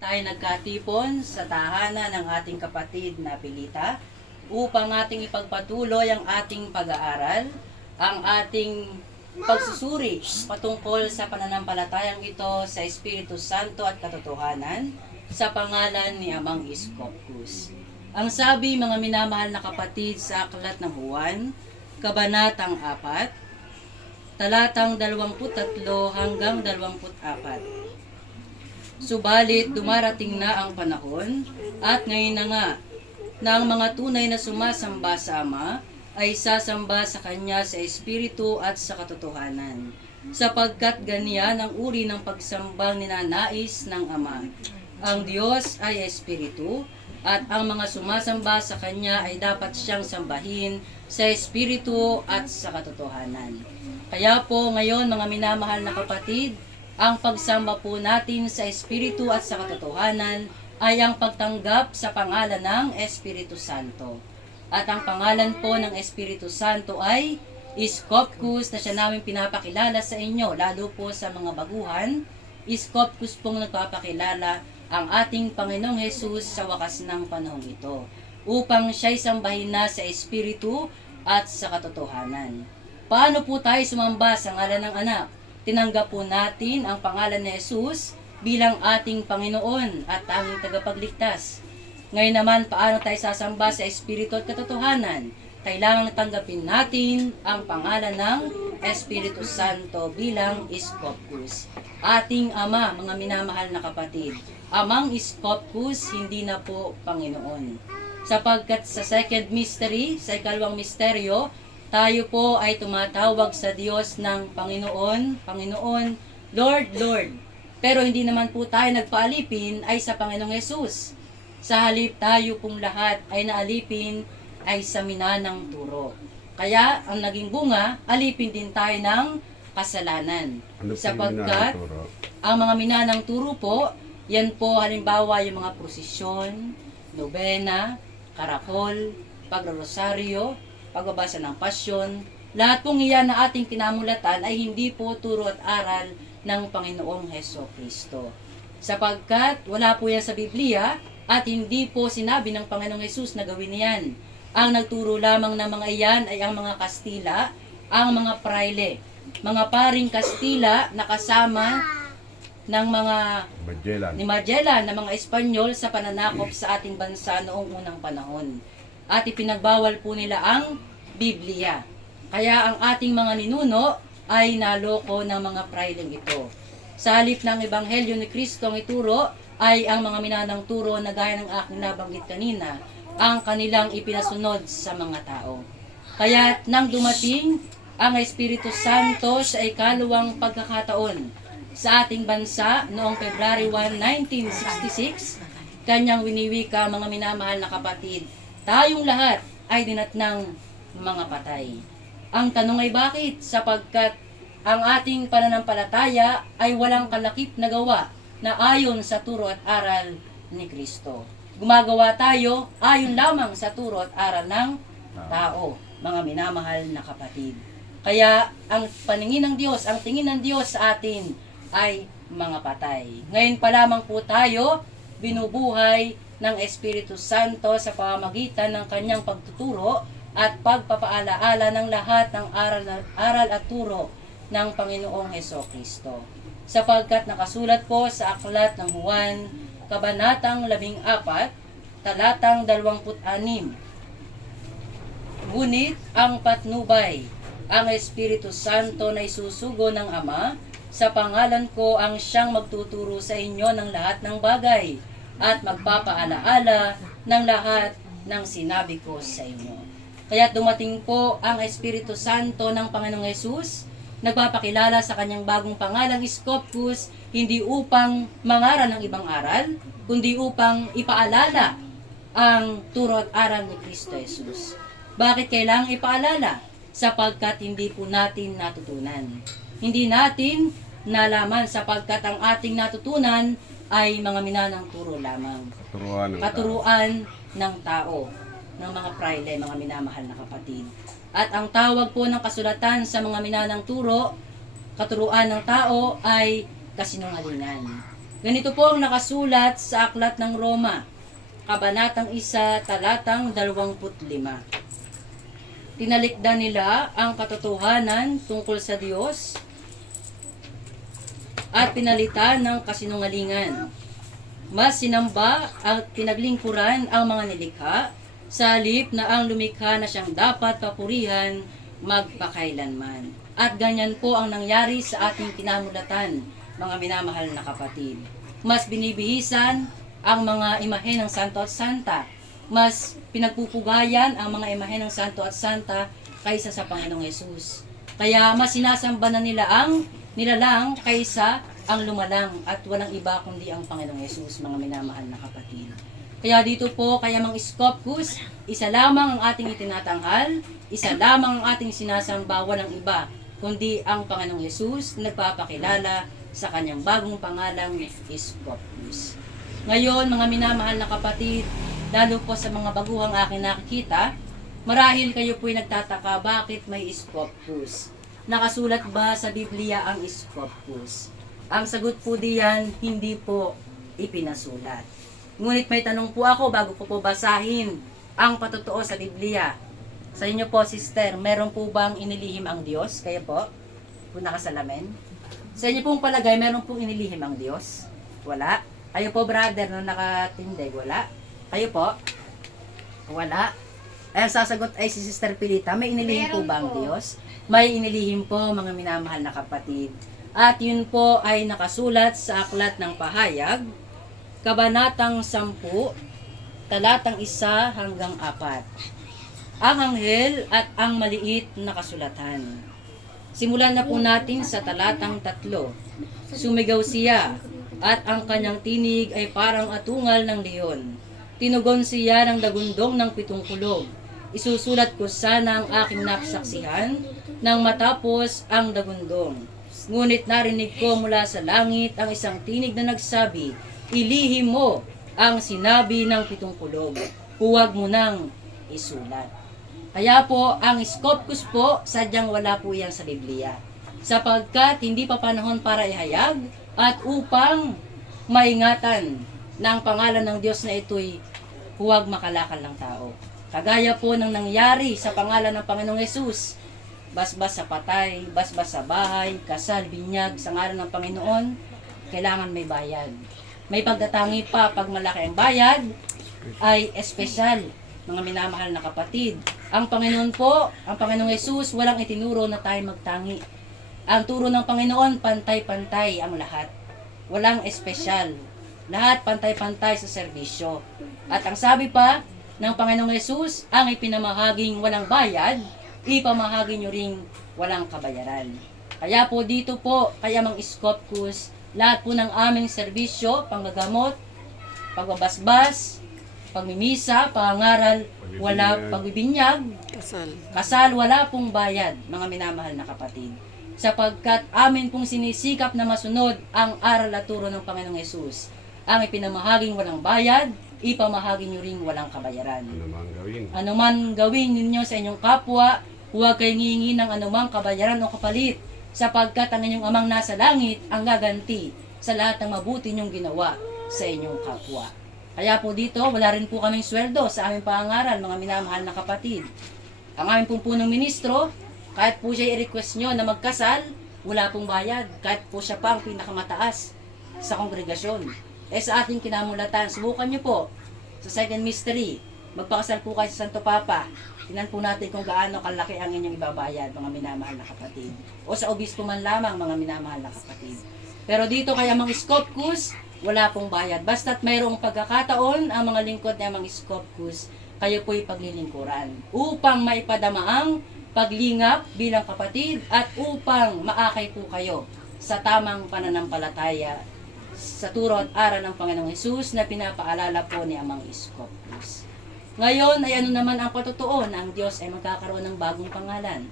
tayo nagkatipon sa tahanan ng ating kapatid na Pilita upang ating ipagpatuloy ang ating pag-aaral, ang ating pagsusuri patungkol sa pananampalatayang ito sa Espiritu Santo at katotohanan sa pangalan ni Amang Iskopkus. Ang sabi, mga minamahal na kapatid, sa aklat ng Juan, Kabanatang 4, talatang 23 hanggang 24. Subalit dumarating na ang panahon at ngayon na nga na ang mga tunay na sumasamba sa Ama ay sasamba sa Kanya sa Espiritu at sa katotohanan, sapagkat ganyan ang uri ng pagsambang ninanais ng Ama. Ang Diyos ay Espiritu, at ang mga sumasamba sa Kanya ay dapat siyang sambahin sa Espiritu at sa katotohanan. Kaya po ngayon, mga minamahal na kapatid, ang pagsamba po natin sa Espiritu at sa katotohanan ay ang pagtanggap sa pangalan ng Espiritu Santo. At ang pangalan po ng Espiritu Santo ay Iskopkus, na siya namin pinapakilala sa inyo, lalo po sa mga baguhan. Iskopkus pong nagpapakilala ang ating Panginoong Hesus sa wakas ng panahong ito, upang siya'y sambahin na sa Espiritu at sa katotohanan. Paano po tayo sumamba sa ngalan ng Anak? Tinanggap po natin ang pangalan ni Jesus bilang ating Panginoon at tanging tagapagligtas. Ngayon naman, paano tayo sasamba sa Espiritu at katotohanan? Kailangang tanggapin natin ang pangalan ng Espiritu Santo bilang Iskopkus. Ating Ama, mga minamahal na kapatid, Amang Iskopkus, hindi na po Panginoon. Sapagkat sa second mystery, sa ikalawang misteryo, tayo po ay tumatawag sa Diyos ng Panginoon, Panginoon, Lord, Lord. Pero hindi naman po tayo nagpaalipin ay sa Panginoong Hesus. Sa halip tayo pong lahat ay naalipin ay sa minanang turo. Kaya ang naging bunga, alipin din tayo ng kasalanan. Sapagkat ang mga minanang turo po, yan po halimbawa yung mga prosesyon, nobena, karakol, pagrorosaryo, pagbabasa ng pasyon. Lahat pong iyan na ating pinamulatan ay hindi po turo at aral ng Panginoong Hesukristo. Sapagkat wala po yan sa Biblia at hindi po sinabi ng Panginoong Hesus na gawin niyan. Ang nagturo lamang ng mga iyan ay ang mga Kastila, ang mga praile, mga paring Kastila na kasama ng mga Magellan na mga Espanyol sa pananakop sa ating bansa noong unang panahon. At ipinagbawal po nila ang Biblia. Kaya ang ating mga ninuno ay naloko ng mga praileng ito. Sa halip ng Ebanghelyo ni Kristo ang ituro ay ang mga minanang turo na gaya ng aking nabanggit kanina, ang kanilang ipinasunod sa mga tao. Kaya nang dumating ang Espiritu Santo sa ikalawang pagkakataon sa ating bansa noong February 1, 1966, kanyang winiwika, mga minamahal na kapatid, tayong lahat ay dinatnang mga patay. Ang tanong ay bakit? Sapagkat ang ating pananampalataya ay walang kalakip na gawa na ayon sa turo at aral ni Kristo. Gumagawa tayo ayon lamang sa turo at aral ng tao, mga minamahal na kapatid. Kaya ang paningin ng Diyos, ang tingin ng Diyos sa atin ay mga patay. Ngayon pa lamang po tayo binubuhay ng Espiritu Santo sa pamamagitan ng kanyang pagtuturo at pagpapaalaala ng lahat ng aral at turo ng Panginoong Hesukristo. Sapagkat nakasulat po sa aklat ng Juan, Kabanatang 14, talatang 26. Ngunit ang patnubay, ang Espiritu Santo na isusugo ng Ama, sa pangalan ko ang siyang magtuturo sa inyo ng lahat ng bagay at magpapaalaala ng lahat ng sinabi ko sa inyo. Kaya dumating po ang Espiritu Santo ng Panginoong Hesus, nagpapakilala sa kanyang bagong pangalang Iskopkus, hindi upang mangaral ng ibang aral, kundi upang ipaalala ang turo at aral ni Kristo Jesus. Bakit kailangang ipaalala? Sapagkat hindi po natin natutunan. Hindi natin nalaman sapagkat ang ating natutunan ay mga minanang turo lamang. Katuruan ng tao, ng mga praile, mga minamahal na kapatid. At ang tawag po ng kasulatan sa mga minanang turo, katuruan ng tao ay kasinungalingan. Ganito po ang nakasulat sa Aklat ng Roma, Kabanatang 1, talatang 25. Tinalikdan nila ang katotohanan tungkol sa Diyos at pinalitan ng kasinungalingan. Mas sinamba at pinaglingkuran ang mga nilikha sa halip na ang lumikha na siyang dapat papurihan magpakailanman. At ganyan po ang nangyari sa ating pinamulatan, mga minamahal na kapatid. Mas binibihisan ang mga imahe ng Santo at Santa. Mas pinagpupugayan ang mga imahe ng Santo at Santa kaysa sa Panginoong Yesus. Kaya mas sinasamba na nila ang nilalang kaysa ang lumalang at walang iba kundi ang Panginoong Yesus, mga minamahal na kapatid. Kaya dito po, kaya Mang Scopus, isa lamang ang ating itinatanghal, isa lamang ang ating sinasamba, walang iba kundi ang Panginoong Yesus na nagpapakilala sa kanyang bagong pangalang Scopus. Ngayon, mga minamahal na kapatid, lalo po sa mga baguhang aking nakikita, marahil kayo po'y nagtataka bakit may Scopus. Nakasulat ba sa Biblia ang Scopus? Ang sagot po diyan, hindi po ipinasulat. Ngunit may tanong po ako bago ko po basahin ang patotoo sa Biblia. Sa inyo po, sister, meron po bang inilihim ang Diyos? Kayo po? Kung nakasalamin? Sa inyo pong palagay, meron pong inilihim ang Diyos? Wala. Kayo po, brother, na nakatindig? Wala. Kayo po? Wala. Ay, sasagot ay si Sister Pilita, may inilihim po ba ang Diyos? May inilihim po, mga minamahal na kapatid. At yun po ay nakasulat sa Aklat ng Pahayag, Kabanatang 10, talatang 1 hanggang 4. Ang anghel at ang maliit na kasulatan. Simulan na po natin sa talatang 3. Sumigaw siya, at ang kanyang tinig ay parang atungal ng leon. Tinugon siya ng dagundong ng 7 kulog. Isusulat ko sana ang aking nasaksihan nang matapos ang dagundong. Ngunit narinig ko mula sa langit ang isang tinig na nagsabi, ilihim mo ang sinabi ng 7 kulog. Huwag mo nang isulat. Kaya po, ang Scopus po, sadyang wala po yan sa Biblia. Sapagkat hindi pa panahon para ihayag at upang maingatan na ang pangalan ng Diyos na ito'y huwag makalakal ng tao. Kagaya po ng nangyari sa pangalan ng Panginoong Yesus, basbas sa patay, basbas sa bahay, kasal, binyag, sa ngalan ng Panginoon, kailangan may bayad. May pagdatangi pa, pag malaki ang bayad, ay espesyal, mga minamahal na kapatid. Ang Panginoon po, ang Panginoong Yesus, walang itinuro na tayo magtangi. Ang turo ng Panginoon, pantay-pantay ang lahat. Walang espesyal. Lahat pantay-pantay sa serbisyo. At ang sabi pa ng Panginoong Yesus, ang ipinamahaging walang bayad, ipamahagi nyo ring walang kabayaran. Kaya po dito po, kaya Mang Scopus, lahat po ng aming serbisyo, panggagamot, pagbabasbas, pagmimisa, pangaral, wala pagbibinyag, kasal, wala pong bayad, mga minamahal na kapatid. Sapagkat amin pong sinisikap na masunod ang aral at turo ng Panginoong Yesus. Ang ipinamahaging walang bayad, ipamahagi nyo ring walang kabayaran. Anuman gawin ninyo sa inyong kapwa, huwag kayong hihingi ng anumang kabayaran o kapalit, sapagkat ang inyong amang nasa langit ang gaganti sa lahat ng mabuti nyong ginawa sa inyong kapwa. Kaya po dito, wala rin po kaming sweldo sa aming pangaral, mga minamahal na kapatid. Ang aming pong punong ministro, kahit po siya i-request nyo na magkasal, wala pong bayad. Kahit po siya pa ang pinakamataas sa kongregasyon. Sa ating kinamulatan, subukan nyo po sa second mystery, magpakasal po kayo sa Santo Papa. Tingnan po natin kung gaano kalaki ang inyong ibabayad, mga minamahal na kapatid. O sa obispo man lamang, mga minamahal na kapatid. Pero dito kaya Mang Scopus, wala pong bayad. Basta't mayroong pagkakataon ang mga lingkod na Mang Scopus, kayo po'y paglilingkuran. Upang maipadama ang paglingap bilang kapatid at upang maakay po kayo sa tamang pananampalataya sa turo at aral ng Panginoong Hesus na pinapaalala po ni Mang Scopus. Ngayon ay ano naman ang patotoo na ang Diyos ay magkakaroon ng bagong pangalan.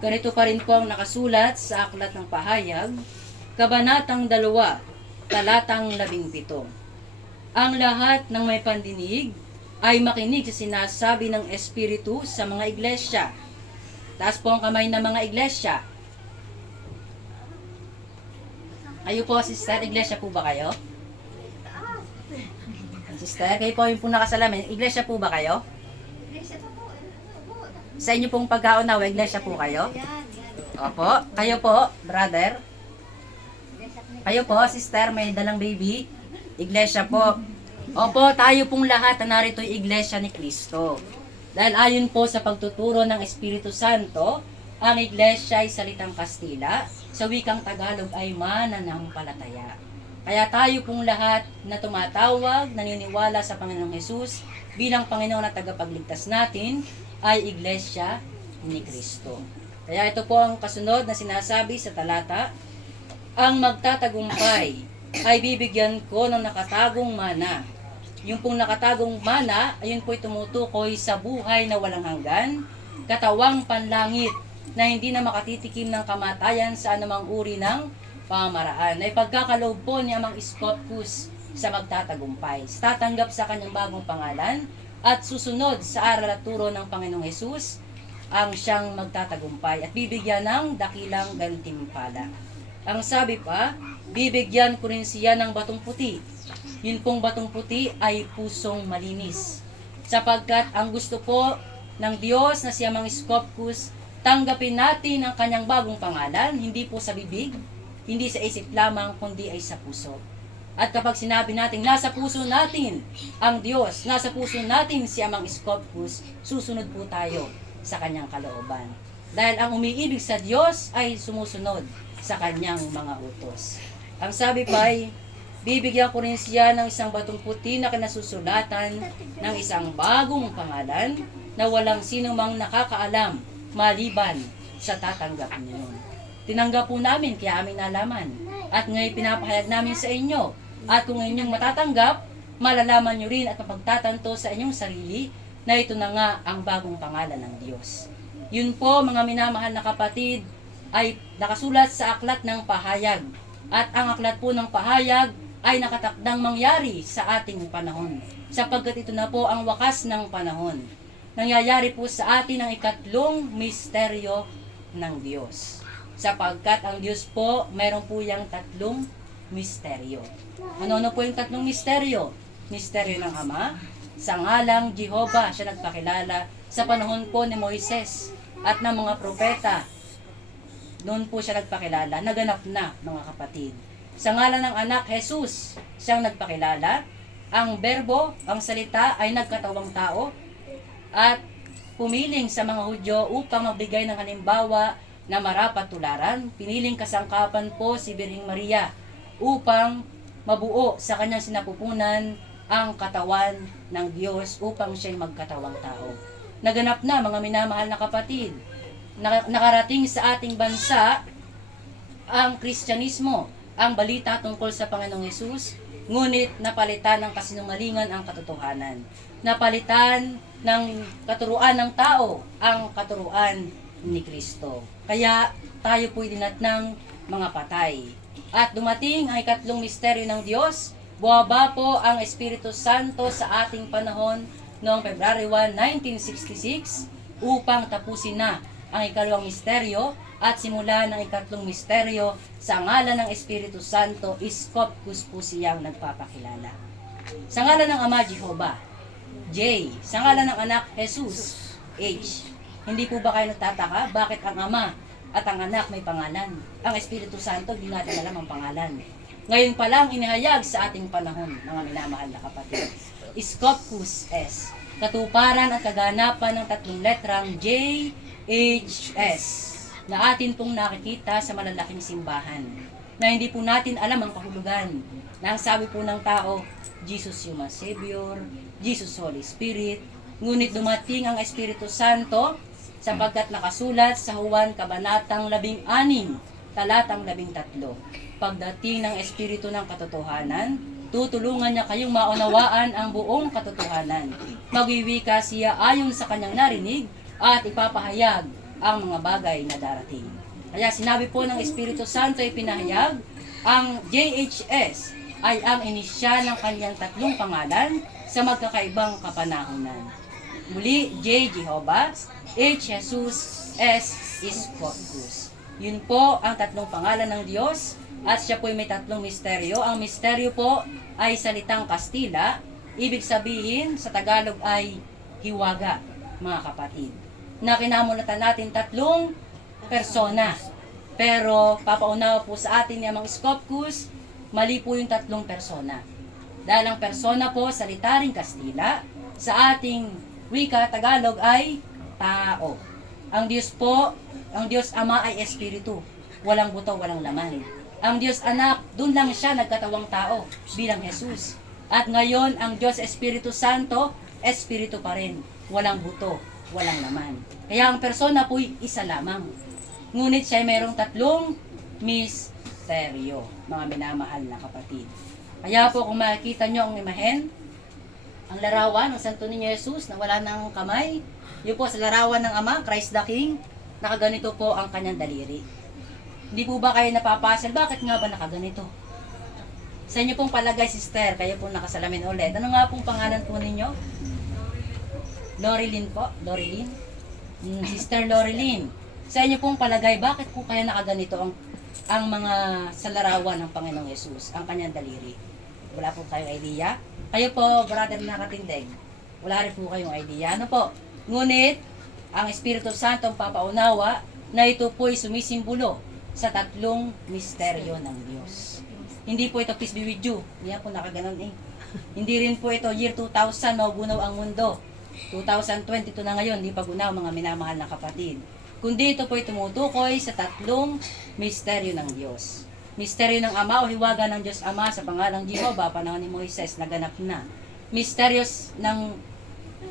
Ganito pa rin po ang nakasulat sa Aklat ng Pahayag, Kabanatang 2, talatang 17. Ang lahat ng may pandinig ay makinig sa sinasabi ng Espiritu sa mga iglesia. Taas po ang kamay ng mga iglesia. Kayo po, sister, iglesia po ba kayo? Sister, kayo po yung po nakasalamin. Iglesia po ba kayo? Sa inyo pong pagkaunawa, iglesia po kayo? Opo. Kayo po, brother? Kayo po, sister, may dalang baby? Iglesia po. Opo, tayo pong lahat na narito ay iglesia ni Kristo. Dahil ayon po sa pagtuturo ng Espiritu Santo, ang iglesia ay salitang Kastila, sa wikang Tagalog ay mananampalataya. Kaya tayo pong lahat na tumatawag, naniniwala sa Panginoong Hesus bilang Panginoon at tagapagligtas natin ay iglesia ni Kristo. Kaya ito po ang kasunod na sinasabi sa talata, ang magtatagumpay ay bibigyan ko ng nakatagong mana. Yung pong nakatagong mana, ayun po tumutukoy sa buhay na walang hanggan, katawang panlangit na hindi na makatitikim ng kamatayan sa anumang uri ng pamamaraan. Ay pagkakaloob po ni Amang Scopus sa magtatagumpay. Tatanggap sa kanyang bagong pangalan at susunod sa aral at turo ng Panginoong Hesus ang siyang magtatagumpay at bibigyan ng dakilang gantimpala. Ang sabi pa, bibigyan ko rin siya ng batong puti. Yun pong batong puti ay pusong malinis. Sapagkat ang gusto po ng Diyos na si Amang Scopus, tanggapin natin ang kanyang bagong pangalan, hindi po sa bibig, hindi sa isip lamang, kundi ay sa puso. At kapag sinabi natin, nasa puso natin ang Diyos, nasa puso natin si Amang Scopus, susunod po tayo sa kanyang kalooban. Dahil ang umiibig sa Diyos ay sumusunod sa kanyang mga utos. Ang sabi pa ay, bibigyan ko rin siya ng isang batong puti na kinasusulatan ng isang bagong pangalan na walang sino mang nakakaalam maliban sa tatanggap niyo. Tinanggap po namin kaya aming nalaman. At ngayon pinapahayag namin sa inyo. At kung inyong matatanggap, malalaman nyo rin at mapagtatanto sa inyong sarili na ito na nga ang bagong pangalan ng Diyos. Yun po mga minamahal na kapatid ay nakasulat sa aklat ng pahayag. At ang aklat po ng pahayag ay nakatakdang mangyari sa ating panahon. Sapagkat ito na po ang wakas ng panahon. Nangyayari po sa atin ang ikatlong misteryo ng Diyos. Sapagkat ang Diyos po, meron po yung tatlong misteryo. Ano po yung tatlong misteryo? Misteryo ng Ama, sa ngalang Jehovah siya nagpakilala sa panahon po ni Moises at ng mga propeta. Noon po siya nagpakilala, naganap na mga kapatid. Sa ngalan ng anak Jesus, siyang nagpakilala. Ang berbo, ang salita ay nagkatawang tao at pumiling sa mga Hudyo upang magbigay ng halimbawa na marapat tularan. Piniling kasangkapan po si Birheng Maria upang mabuo sa kanyang sinapupunan ang katawan ng Diyos upang siya'y magkatawang tao. Naganap na mga minamahal na kapatid. Nakarating sa ating bansa ang Kristyanismo, ang balita tungkol sa Panginoong Hesus, ngunit napalitan ng kasinungalingan ang katotohanan. Napalitan ng katuruan ng tao ang katuruan ni Kristo. Kaya tayo po'y dinatnang mga patay. At dumating ang ikatlong misteryo ng Diyos, buwaba po ang Espiritu Santo sa ating panahon noong February 1, 1966 upang tapusin na ang ikalawang misteryo at simula ng ikatlong misteryo sa ngalan ng Espiritu Santo, Scopus po siyang nagpapakilala. Sa ngalan ng Ama, Jehovah. J. Sa ngalan ng Anak, Jesus. H. Hindi po ba kayo nagtataka bakit ang Ama at ang Anak may pangalan? Ang Espiritu Santo, hindi natin alam ang pangalan. Ngayon pa lang inihayag sa ating panahon, mga minamahal na kapatid. Scopus S. Katuparan at kaganapan ng tatlong letrang J, H, S na atin pong nakikita sa malalaking simbahan na hindi po natin alam ang kahulugan na ang sabi po ng tao, Jesus Human Savior, Jesus Holy Spirit, ngunit dumating ang Espiritu Santo sapagkat nakasulat sa Juan Kabanatang 16, talatang 13. Pagdating ng Espiritu ng katotohanan, tutulungan niya kayong maunawaan ang buong katotohanan. Magwiwika siya ayon sa kanyang narinig at ipapahayag ang mga bagay na darating. Kaya sinabi po ng Espiritu Santo ay pinahayag, ang JHS ay ang inisyal ng kanyang tatlong pangalan sa magkakaibang kapanahunan. Muli, J. Jehovah, H. Jesus, S. Scopus. Yun po ang tatlong pangalan ng Diyos at siya po ay may tatlong misteryo. Ang misteryo po ay salitang Kastila, ibig sabihin sa Tagalog ay hiwaga, mga kapatid. Na kinamulatan natin tatlong persona. Pero papaunawa po sa atin ni Amang Scopus, mali po yung tatlong persona. Dahil ang persona po, salitaring Kastila, sa ating wika Tagalog ay tao. Ang Diyos po, ang Diyos Ama ay Espiritu. Walang buto, walang laman. Ang Diyos Anak, dun lang siya nagkatawang tao bilang Jesus. At ngayon, ang Diyos Espiritu Santo, Espiritu pa rin. Walang buto, walang laman. Kaya ang persona po'y isa lamang. Ngunit siya ay mayroong tatlong misteryo, mga minamahal na kapatid. Kaya po kung makikita nyo ang imahen, ang larawan ng Santo Niño Jesus na wala ng kamay, yun po sa larawan ng Ama, Christ the King, nakaganito po ang kanyang daliri. Hindi po ba kayo napapasal? Bakit nga ba nakaganito? Sa inyo pong palagay, sister, kayo pong nakasalamin ulit. Ano nga pong pangalan po ninyo? Lorilyn po? Lorilyn? Sister Lorilyn. Sa inyo pong palagay, bakit po kaya nakaganito ang mga sa larawan ng Panginoong Jesus, ang kanyang daliri? Wala po kayong idea? Kayo po, brother nakatindig, wala rin po kayong idea. Ano po? Ngunit, ang Espiritu Santo ang papaunawa na ito po'y sumisimbolo sa tatlong misteryo ng Diyos. Hindi po ito peace be with you. Hindi po nakaganon eh. Hindi rin po ito year 2000 magugunaw ang mundo. 2022 na ngayon, hindi pa gunaw mga minamahal na kapatid. Kundi ito po'y tumutukoy sa tatlong misteryo ng Diyos. Misteryo ng Ama o hiwaga ng Diyos Ama sa pangalang Jehovah, panahon ni Moises, naganap na. Misteryos ng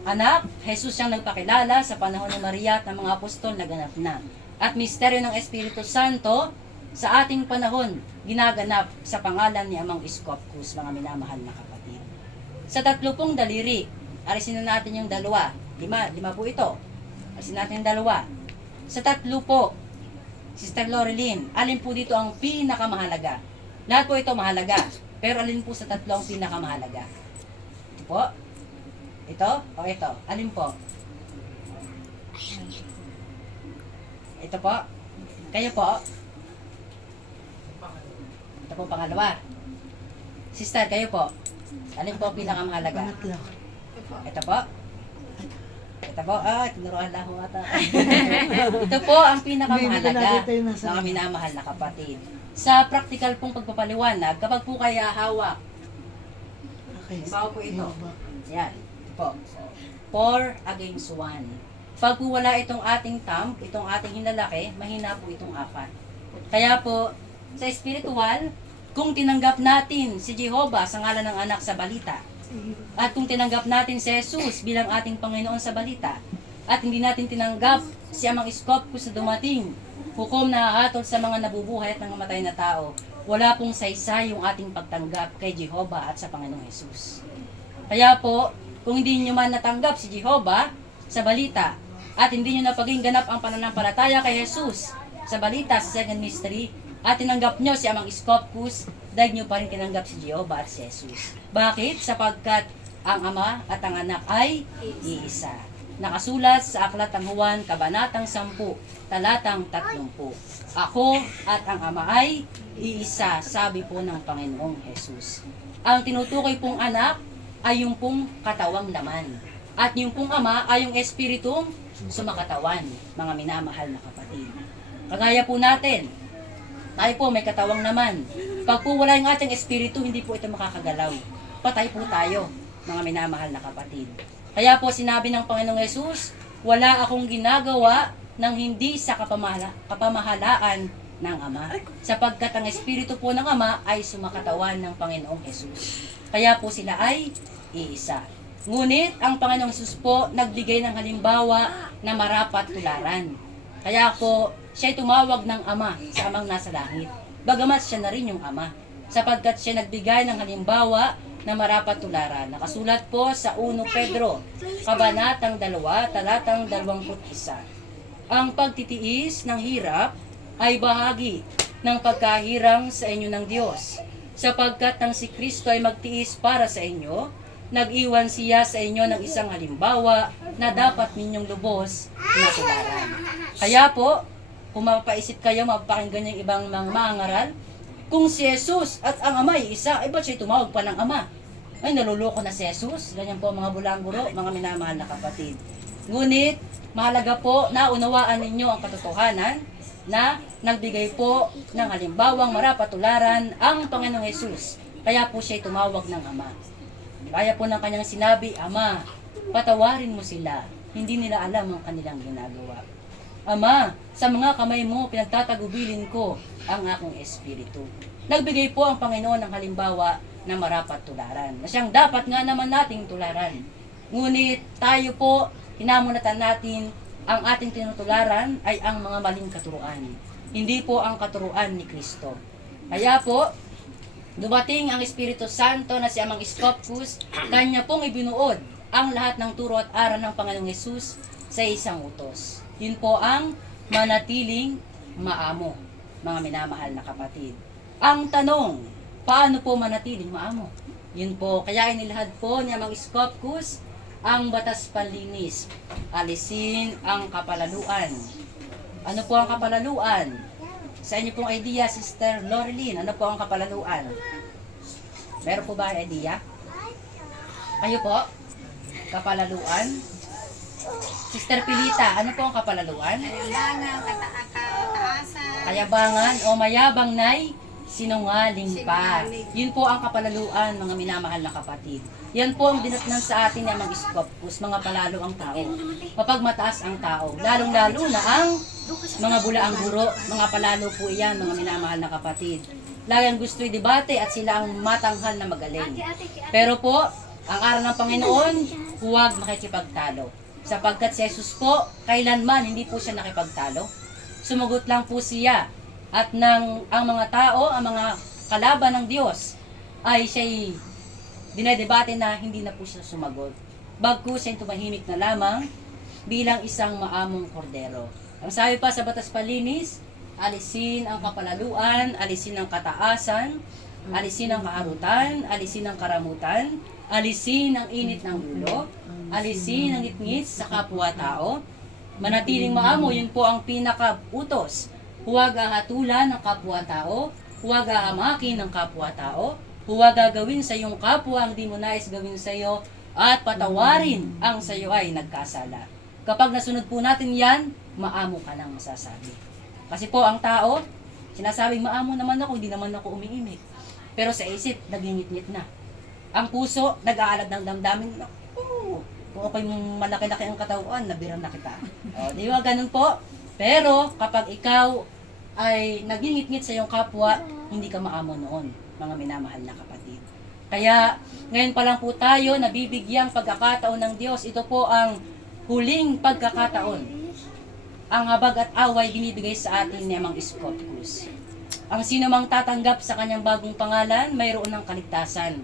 Anak, Jesus siyang nagpakilala sa panahon ni Maria at ng mga apostol, naganap na. At misteryo ng Espiritu Santo, sa ating panahon, ginaganap sa pangalan ni Amang Scopus, mga minamahal na kapatid. Sa tatlo pong daliri, alisin na natin yung dalawa. Lima po ito. Alisin natin yung dalawa. Sa tatlo po, Sister Lorilyn, alin po dito ang pinakamahalaga? Lahat po ito mahalaga. Pero alin po sa tatlo ang pinakamahalaga? Ito po? Ito? O ito? Alin po? Ito po? Kayo po? Ito po pangalawa. Sister, kayo po? Alin po ang pinakamahalaga? Ito po? Ito po, tinuruan lang ho ata. Ito po ang pinakamahalaga, mga minamahal na kapatid. Sa practical pong pagpapaliwanag, kapag po kayo hawak, bawa po ito. Yan, ito po. 4 against 1. Pag po wala itong ating thumb, itong ating hinalaki, mahina po itong 4. Kaya po, sa spiritual, kung tinanggap natin si Jehovah sa ngalan ng anak sa balita, at kung tinanggap natin si Jesus bilang ating Panginoon sa balita, at hindi natin tinanggap si Amang Scopus na dumating, hukom na hahatol sa mga nabubuhay at nangamatay na tao, wala pong saysay yung ating pagtanggap kay Jehovah at sa Panginoong Jesus. Kaya po, kung hindi nyo man natanggap si Jehovah sa balita, at hindi nyo napaging ganap ang pananampalataya kay Jesus sa balita sa second mystery, at tinanggap nyo si Amang Scopus, dahil nyo pa rin tinanggap si Jehovah at si Jesus. Bakit? Sapagkat ang Ama at ang Anak ay iisa. Nakasulat sa Aklat ng Juan, Kabanatang 10, Talatang 30. Ako at ang Ama ay iisa, sabi po ng Panginoong Jesus. Ang tinutukoy pong anak ay yung pong katawang laman. At yung pong Ama ay yung espiritong sumakatawan, mga minamahal na kapatid. Kagaya po natin, tayo po may katawang naman. Pag po wala yung ating espiritu, hindi po ito makakagalaw. Patay po tayo, mga minamahal na kapatid. Kaya po sinabi ng Panginoong Yesus, wala akong ginagawa ng hindi sa kapamahalaan ng Ama. Sapagkat ang espiritu po ng Ama ay sumakatawan ng Panginoong Yesus. Kaya po sila ay iisa. Ngunit ang Panginoong Yesus po nagbigay ng halimbawa na marapat tularan. Kaya po siya ay tumawag ng Ama sa Amang nasa langit. Bagamat siya na rin yung Ama, sapagkat siya nagbigay ng halimbawa na marapat tularan. Nakasulat po sa 1 Pedro, Kabanatang 2, Talatang 21. Ang pagtitiis ng hirap ay bahagi ng pagkahirang sa inyo ng Diyos, sapagkat nang si Kristo ay magtiis para sa inyo, nag-iwan siya sa inyo ng isang halimbawa na dapat ninyong lubos na tularan. Kaya po, kung mapapaisip kayo, mapapakinggan yung ibang mga mangaral, Kung si Jesus at ang Ama ay isa, ba't siya tumawag pa ng Ama? Ay, naluloko na si Jesus. Ganyan po mga bulangguro, mga minamahal na kapatid. Ngunit, mahalaga po na unawaan ninyo ang katotohanan na nagbigay po ng halimbawang marapatularan ang Panginoong Jesus. Kaya po siya tumawag ng Ama. Kaya po ng kanyang sinabi, Ama, patawarin mo sila. Hindi nila alam ang kanilang ginagawa. Ama, sa mga kamay mo pinagtatagubilin ko ang aking espiritu. Nagbigay po ang Panginoon ng halimbawa na marapat tularan, na siyang dapat nga naman nating tularan. Ngunit tayo po, hinamunatan natin ang ating tinutularan ay ang mga maling katuruan. Hindi po ang katuruan ni Kristo. Kaya po, dumating ang Espiritu Santo na si Amang Scopus, kanya pong ibinuod ang lahat ng turo at aral ng Panginoong Hesus sa isang utos. Yun po ang manatiling maamo, mga minamahal na kapatid. Ang tanong, paano po manatiling maamo? Yun po, kaya inilahad po ni Amang Scopus ang batas panlinis. Alisin ang kapalaluan. Ano po ang kapalaluan? Sa inyo pong idea, Sister Loreline, ano po ang kapalaluan? Meron po ba idea? Kayo po? Kapalaluan? Sister Pilita, ano po ang kapalaluan? Kayabangan, kataasan. Kayabangan o mayabang nay sinungaling pa. Yun po ang kapalaluan, mga minamahal na kapatid. Yan po ang dinatnan sa atin ng mga Scopus, mga palalo ang tao. Kapag mataas ang tao, lalong-lalo na ang mga bulaang guro, mga palalo po iyan, mga minamahal na kapatid. Laging gusto'y debate at sila ang matanghal na magaling. Pero po, ang aral ng Panginoon, huwag makikipagtalo. Sapagkat si Jesus po, kailanman hindi po siya nakipagtalo. Sumagot lang po siya. At ang mga tao, ang mga kalaban ng Diyos, ay siya'y dinedebate na hindi na po siya sumagot. Bagkus siya'y tumahimik na lamang bilang isang maamong kordero. Ang sabi pa sa batas palinis, alisin ang kapalaluan, alisin ang kataasan, alisin ang kaharutan, alisin ang karamutan, alisin ang init ng ulo, alisin ang ngit-ngit sa kapwa-tao. Manatiling maamo, yun po ang pinaka-utos. Huwag hatulan ng kapwa-tao, huwag hamakin ng kapwa-tao, huwag gagawin sa iyong kapwa ang di mo nais gawin sa iyo, at patawarin ang sa iyo ay nagkasala. Kapag nasunod po natin yan, maamo ka nang masasabi. Kasi po ang tao, sinasabing maamo naman ako, hindi naman ako umiimik. Pero sa isip, nagingit-ngit na. Ang puso, nag-aalab ng damdamin. Kung ako'y malaki-laki ang katawan, nabiran na kita. O, di ba ganun po? Pero kapag ikaw ay nagingit-ngit sa iyong kapwa, hindi ka maamo noon, mga minamahal na kapatid. Kaya ngayon pa lang po tayo nabibigyang pagkakataon ng Diyos. Ito po ang huling pagkakataon. Ang habag at away binibigay sa atin ni Amang Scopus. Ang sino mang tatanggap sa kanyang bagong pangalan, mayroon ng kaligtasan.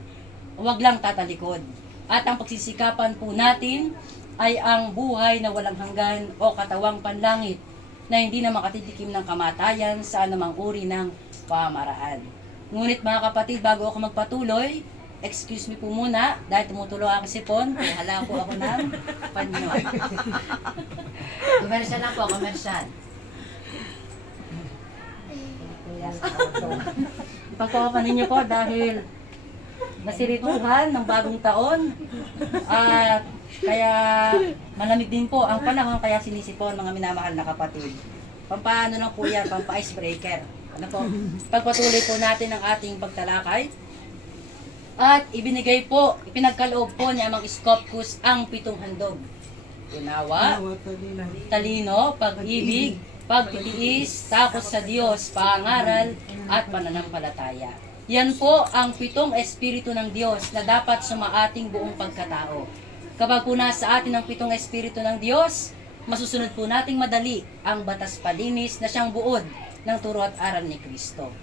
Huwag lang tatalikod. At ang pagsisikapan po natin ay ang buhay na walang hanggan o katawang panlangit na hindi na makatitikim ng kamatayan sa anumang uri ng pamaraan. Ngunit mga kapatid, bago ako magpatuloy, excuse me po muna, dahil tumutulo ang sipon, kaya hala po ako ng panyo. Komersyal lang po, komersyal. Ipagpakapanin niyo po dahil nasirituhan ng bagong taon at kaya malamig din po ang panahon, kaya sinisipon, mga minamahal na kapatid. Pampaano lang po yan, pampa-icebreaker. Ano po? Pagpatuloy po natin ang ating pagtalakay. At ibinigay po, ipinagkaloob po ni Amang Scopus ang 7 handog. Unawa, talino, pag-ibig, pagtitiis, takot sa Diyos, pangaral, at pananampalataya. Yan po ang 7 espiritu ng Diyos na dapat sumaating buong pagkatao. Kapag po nasa atin ang 7 espiritu ng Diyos, masusunod po nating madali ang batas palinis na siyang buod ng turo at aral ni Kristo.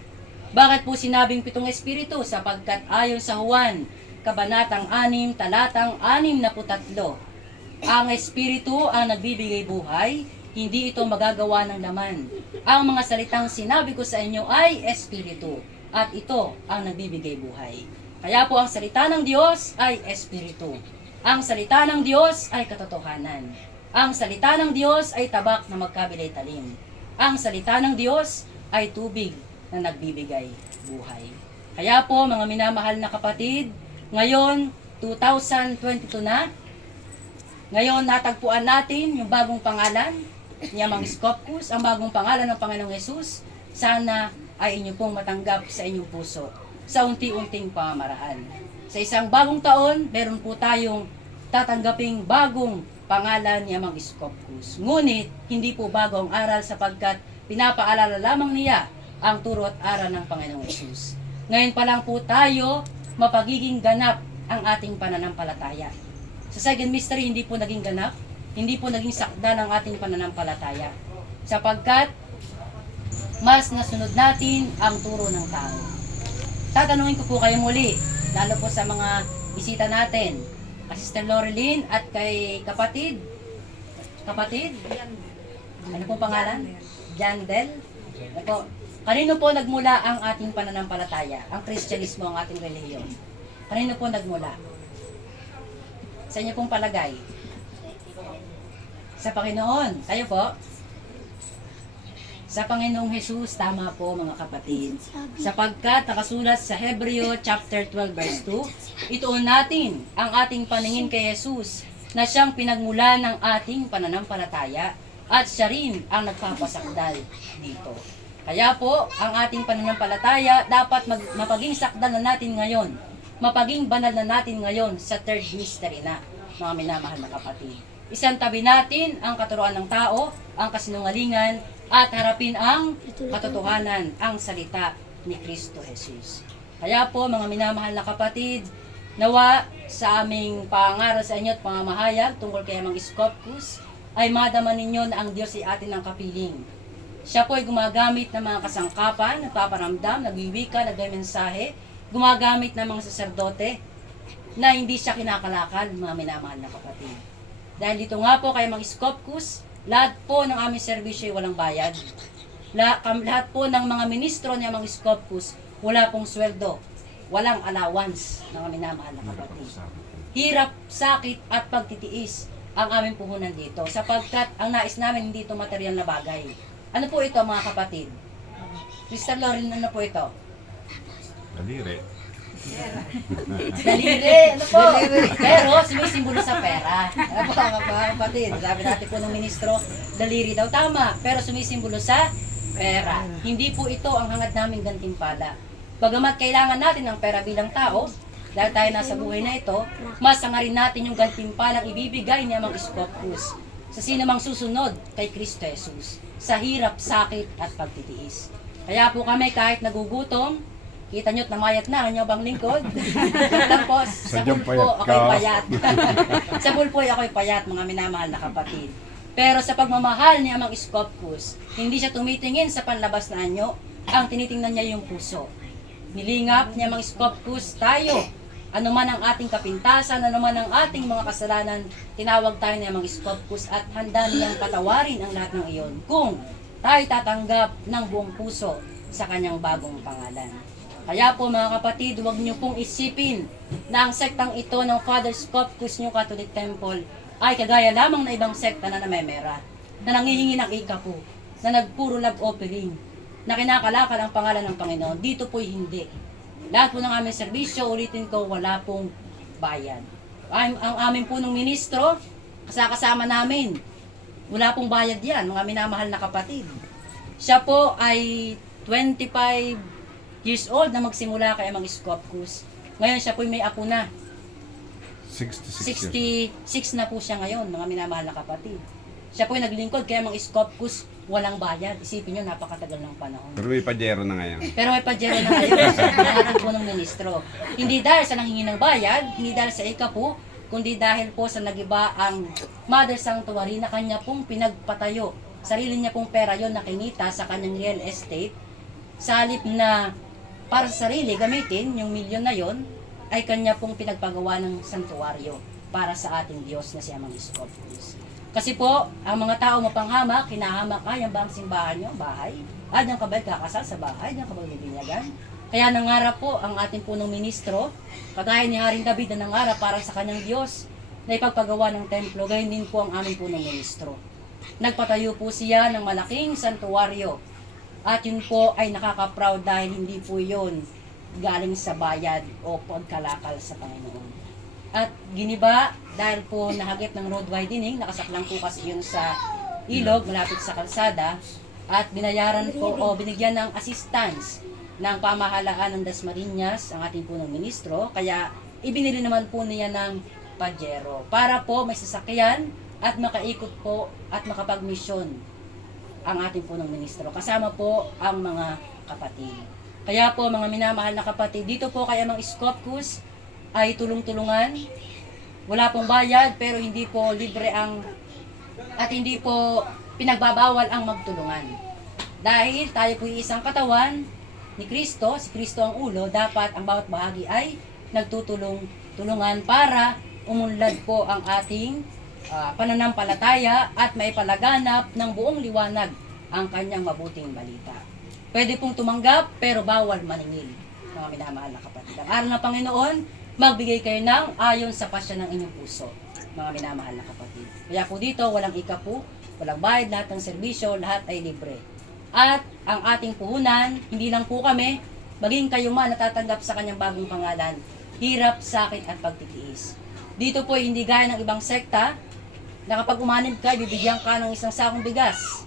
Bakit po sinabing 7 espiritu? Sapagkat ayon sa Juan, Kabanatang 6, Talatang 63, ang espiritu ang nagbibigay buhay, hindi ito magagawa ng laman. Ang mga salitang sinabi ko sa inyo ay espiritu, at ito ang nagbibigay buhay. Kaya po ang salita ng Diyos ay espiritu. Ang salita ng Diyos ay katotohanan. Ang salita ng Diyos ay tabak na magkabilay talim. Ang salita ng Diyos ay tubig na nagbibigay buhay. Kaya po, mga minamahal na kapatid, ngayon, 2022 na, ngayon natagpuan natin yung bagong pangalan ni Amang Scopus, ang bagong pangalan ng Panginoong Hesus. Sana ay inyo pong matanggap sa inyong puso sa unti-unting pamamaraan. Sa isang bagong taon, meron po tayong tatanggaping bagong pangalan ni Amang Scopus. Ngunit, hindi po bago ang aral sapagkat pinapaalala lamang niya ang turo at aral ng Panginoong Hesus. Ngayon pa lang po tayo mapagiging ganap ang ating pananampalataya. Sa second mystery, hindi po naging ganap, hindi po naging sakda ng ating pananampalataya. Sapagkat, mas nasunod natin ang turo ng tao. Tatanungin ko po kayo muli, lalo po sa mga bisita natin, kay Sister Loreline at kay kapatid, ano po pangalan? Jandel? Ano po? Kanino po nagmula ang ating pananampalataya? Ang Kristyanismo, ang ating relihiyon. Kanino po nagmula? Sa inyo pong palagay? Sa Panginoon. Kayo po? Sa Panginoong Hesus, tama po mga kapatid. Sapagkat nakasulat sa Hebreo chapter 12 verse 2, ituon natin ang ating paningin kay Hesus na siyang pinagmula ng ating pananampalataya at siya rin ang nagpapasakdal dito. Kaya po, ang ating pananampalataya dapat mapaging sakdal na natin ngayon. Mapaging banal na natin ngayon sa third mystery na, mga minamahal na kapatid. Isang tabi natin ang katuruan ng tao, ang kasinungalingan, at harapin ang katotohanan, ang salita ni Kristo Jesus. Kaya po, mga minamahal na kapatid, nawa sa aming pangaral sa inyo at pamamahayag tungkol kay Amang Scopus, ay madama ninyo na ang Diyos ay atin ng kapiling. Siya po ay gumagamit ng mga kasangkapan, nagpaparamdam, nagwiwika, nagmensahe, gumagamit ng mga saserdote na hindi siya kinakalakal, mga minamahal na kapatid. Dahil dito nga po kay Amang Scopus, lahat po ng aming serbisyo ay walang bayad. Lahat po ng mga ministro ni Amang Scopus, wala pong sweldo, walang allowance, mga minamahal na kapatid. Hirap, sakit at pagtitiis ang aming puhunan dito, sapagkat ang nais namin hindi ito material na bagay. Ano po ito mga kapatid? Sister Lauren, ano po ito? Daliri. Daliri, ano po? Pero sumisimbolo sa pera. Ano po mga kapatid? Sabi natin po ng ministro, daliri daw. Tama, pero sumisimbolo sa pera. Hindi po ito ang hangad namin gantimpala. Bagamat kailangan natin ng pera bilang tao, dahil tayo nasa buhay na ito, mas rin natin yung gantimpalang ibibigay ni Amang Scopus sa sino mang susunod kay Kristo Jesus, sa hirap, sakit at pagtitiis. Kaya po kami kahit nagugutom, kita nyo't namayat na, ang bang lingkod? Lang po, sa pulpo ako'y payat. Sa pulpo ako'y payat, mga minamahal na kapatid. Pero sa pagmamahal ni Amang Scopus, hindi siya tumitingin sa panlabas na anyo, ang tinitingnan niya yung puso. Nilingap ni Amang Scopus tayo, ano man ang ating kapintasan, ano man ang ating mga kasalanan, tinawag tayo ni Amang Scopus at handa niyang patawarin ang lahat ng iyon kung tayo tatanggap ng buong puso sa kanyang bagong pangalan. Kaya po mga kapatid, huwag niyo pong isipin na ang sektang ito ng Father Scopus New Catholic Temple ay kagaya lamang na ibang sekta na namemera, na nangihingi ng ikapu, na nagpuro love offering, na kinakalakal ang pangalan ng Panginoon. Dito po'y hindi. Lahat po ng aming serbisyo, ulitin ko, wala pong bayad. Ang aming punong ministro, kasama namin, wala pong bayad yan, mga minamahal na kapatid. Siya po ay 25 years old na magsimula kay Amang Scopus. Ngayon siya po may apo na. 66 na po siya ngayon, mga minamahal na kapatid. Siya po ay naglingkod kay Amang Scopus, walang bayad. Isipin nyo, napakatagal ng panahon. Pero may pajero na ngayon. Pero may pajero na ngayon sa ating punong ministro. Hindi dahil sa nanghingi ng bayad, hindi dahil sa ikapu, kundi dahil po sa nagiba ang Mother Sanctuary na kanya pong pinagpatayo. Sarili niya pong pera yon na kinita sa kanyang real estate. Sa halip na para sa sarili gamitin, yung milyon na yon, ay kanya pong pinagpagawa ng santuaryo para sa ating Diyos na si Amang Scopus. Kasi po, ang mga tao mapanghamak, hinahamak, yan ba ang simbahan nyo? Bahay? Diyan ka ba kakasal sa bahay? Diyan ka ba bibinyagan? Kaya nangarap po ang ating punong ministro, kagaya ni Haring David na nangarap para sa kanyang Diyos na ipagpagawa ng templo, gayon din po ang aming punong ministro. Nagpatayo po siya ng malaking santuaryo At yun po ay nakaka-proud dahil hindi po yun galing sa bayad o pagkalakal sa Panginoon. At giniba dahil po nahagip ng road widening, nakasaklang po kasi yun sa ilog malapit sa kalsada, at binayaran po o binigyan ng assistance ng pamahalaan ng Dasmariñas ang ating punong ministro, kaya ibinili naman po niya ng Pajero para po may sasakyan at makaikot po at makapag-mission ang ating punong ministro. Kasama po ang mga kapatid. Kaya po mga minamahal na kapatid, dito po kay Amang Scopcus ay tulong-tulungan. Wala pong bayad pero hindi po libre at hindi po pinagbabawal ang magtulungan. Dahil tayo po isang katawan ni Kristo, si Kristo ang ulo, dapat ang bawat bahagi ay nagtutulungan para umunlad po ang ating pananampalataya at maipalaganap ng buong liwanag ang kanyang mabuting balita. Pwede pong tumanggap pero bawal maningil, mga minamahal na kapatid. Ang aral ng Panginoon, magbigay kayo ng ayon sa pasya ng inyong puso, mga minamahal na kapatid. Kaya po dito, walang ikapu, walang bayad, lahat ng serbisyo, lahat ay libre. At ang ating puhunan, hindi lang po kami, maging kayo man natatanggap sa kanyang bagong pangalan, hirap, sakit at pagtitiis. Dito po hindi gaya ng ibang sekta, na kapag umanib ka, bibigyan ka ng isang sakong bigas.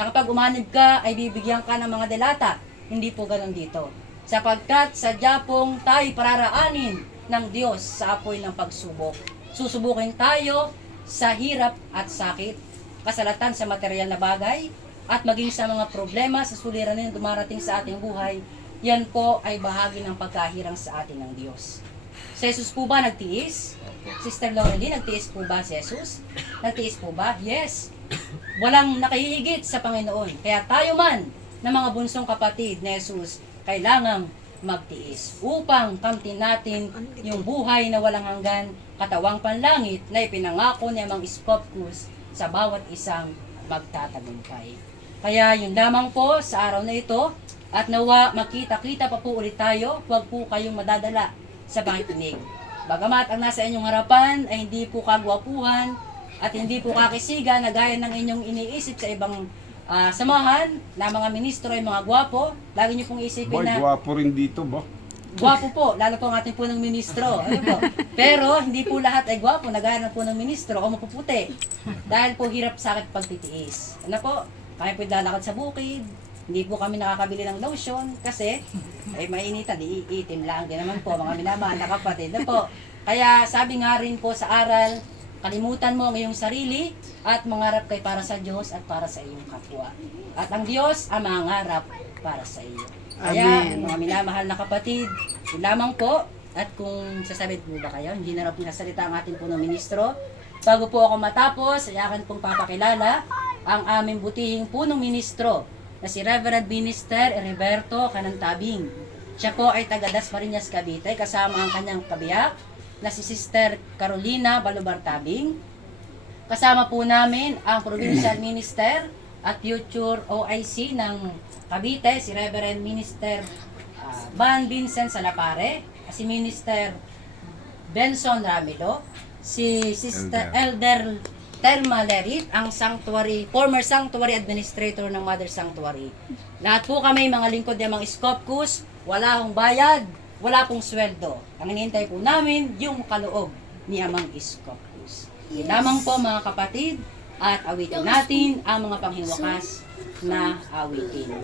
Na kapag umanib ka, ay bibigyan ka ng mga delata. Hindi po ganun dito. Sapagkat sadya pong tayo pararaanin ng Diyos sa apoy ng pagsubok. Susubukin tayo sa hirap at sakit, kasalatan sa material na bagay, at maging sa mga problema sa suliranin dumarating sa ating buhay. Yan po ay bahagi ng pagkahirang sa atin ng Diyos. Si Jesus po ba nagtiis? Sister Laurelie, nagtiis po ba si Jesus? Nagtiis po ba? Yes. Walang nakahihigit sa Panginoon. Kaya tayo man na mga bunsong kapatid ni Jesus, kailangang magtiis upang kamtin natin yung buhay na walang hanggan, katawang panlangit na ipinangako ni Amang Scopcus sa bawat isang magtatagumpay. Kaya yun lamang po sa araw na ito, at nawa makita-kita pa po ulit tayo, huwag po kayong madadala sa pakikinig. Bagamat ang nasa inyong harapan ay hindi po kagwapuhan at hindi po kakisiga na gaya ng inyong iniisip sa ibang samahan na mga ministro ay mga gwapo, lagi niyo pong isipin Boy, na gwapo rin dito ba? gwapo po, lalo po ang ating punong ministro. Ano po? Pero hindi po lahat ay gwapo, nagaya ng punong ministro o mapuputi. Dahil po hirap sakit pagtitiis. Ano po? Kami po lalakad sa bukid, hindi po kami nakakabili ng lotion kasi ay mainitan, iitim lang din naman po mga minamahal na kapatid. Ano po? Kaya sabi nga rin po sa aral, kalimutan mo ang iyong sarili at mangarap kay para sa Diyos at para sa iyong kapwa. At ang Diyos ang mangarap para sa iyo. Kaya, mga minamahal na kapatid, yun lamang po. At kung sasabihin po ba kayo, hindi na raw pinasalita ang ating punong ministro. Bago po ako matapos, ay akin pong papakilala ang aming butihing punong ministro na si Reverend Minister Heriberto Canantabing. Siya po ay taga Dasmariñas, Cavite, kasama ang kanyang kabiyak na si Sister Carolina Balubartabing. Kasama po namin ang Provincial Minister at Future OIC ng Cavite, si Reverend Minister Van Vincent Salapare, si Minister Benson Ramilo, si Sister Elder Telma Lerit, ang former sanctuary administrator ng Mother Sanctuary. Lahat po kami mga lingkod ng mga Scopcus, wala hong bayad, wala pong sweldo. Ang hinihintay po namin yung kaloob ni Amang Scopcus. Yun lamang po mga kapatid, at awitin natin ang mga panghiwakas na awitin.